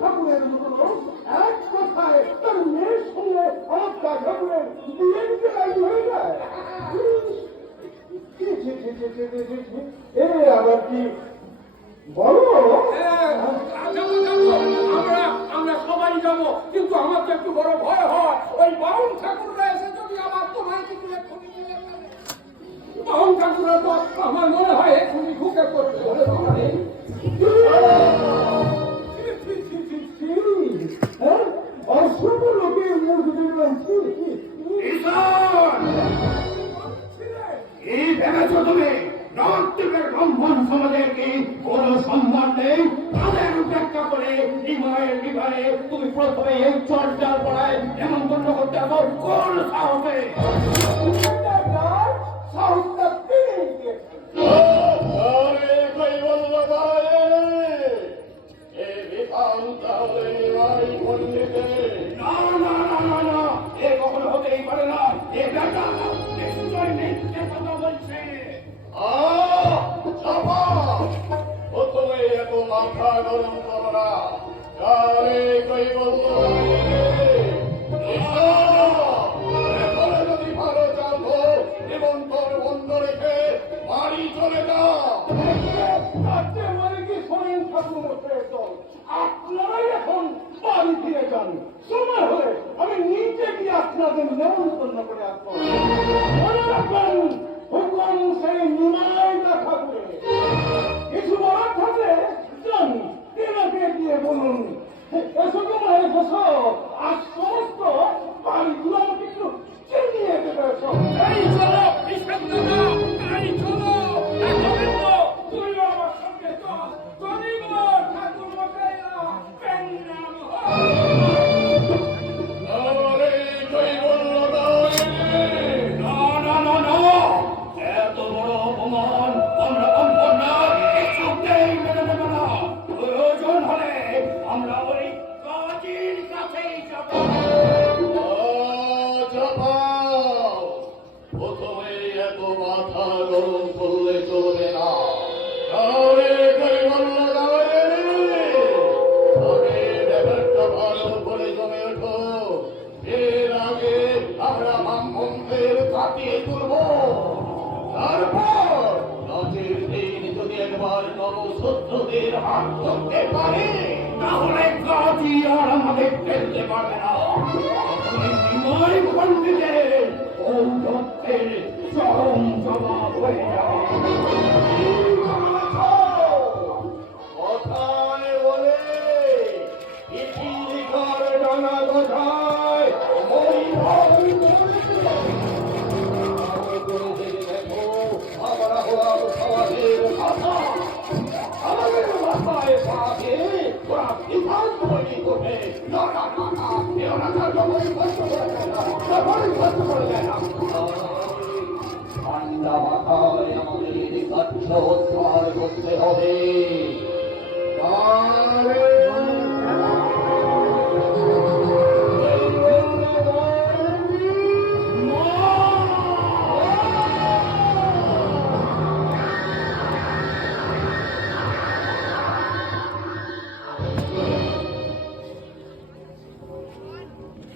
ঠাকুরের মতো এক কথায় তার মেয়ের সঙ্গে অবস্থা ঠাকুরের বিয়ে দিতে রাজি হয়ে যায়। আবার কি বলো? আমরা সবাই যাবো, কিন্তু আমাকে একটু বড় ভয় হয় ওই বাউল ঠাকুররা এসে যদি আমার তোমায় কিছু বাউল ঠাকুররা তো আমার মনে হয় এক্ষুনি ঢুকে পড়বে। অশুভ লোকের মুখ দেখলাম। এই ভেবেছ তুমি নর্তকের ব্রাহ্মণ সমাজের কি কোন সম্মান নেই? তাদের উপেক্ষা করে বিবাহের বিবাহে তুমি প্রথমে এই চর্চার পড়ায় নেমন্তন্ন করতে আসো কোন সাহসে? সাহসটা পেয়ে না না না না না, এ কখনো হতেই পারে না। এ বেটা নিশ্চয় মিথ্যে কথা বলছে। প্রথমে এত মাথা গরম করো না। যদি ভালো চাও এবং তোর বন্ধ রেখে বাড়ি চলে যাও। আপনারাই এখন বাড়ি ফিরে যান। সময় হলে আমি নিচে গিয়ে আপনাদের নেমন্তন্ন করে আসবো। মনে রাখবেন, হুকুম সেই নিমাই থাকবে। কিছু বলার থাকলে যান, তেনাকে গিয়ে বলুন এসো তোমার বসো, আর সমস্ত বাড়িগুলো আমাকে একটু চিনিয়ে দেবে। এই চলো, এই চলো, এখন তো তুই আমার সঙ্গে চল। ঠাকুর মশাইরা পেন্নাম এত বড় অপমান আমরা কম্পন না, কিছুতেই মেনে নেব না। প্রয়োজন হলে আমরা ওই কাজীর কাছেই যাব। প্রথমে এত মাথা গরম করলে চলবে না। ভালো করে জমে ওঠো। এর আগে আমরা ব্রাহ্মণদের কাটিয়ে তুলব। তারপর নাচের দিন যদি একবার নরশত্রুদের হাত ধরতে পারে, তাহলে কাজী আর আমাদের ফেলতে পারবে না। বিময় পণ্ডিতের ঔদ্ধত্যের চরম জবাব হয়ে যাবে। কথায় বলে ইতিহার ডানা কথায় দেখো আমরা হলাম সমাজের কথা। আমাদের মাথায় পাকে ওরা বিধান তৈরি করবে। না না না না, ওরা তার জবরই কষ্ট করে যায় না, জবরই কষ্ট করে যায় না। ঠান্ডা মাথায় আমাদের কার্য উদ্ধার করতে হবে।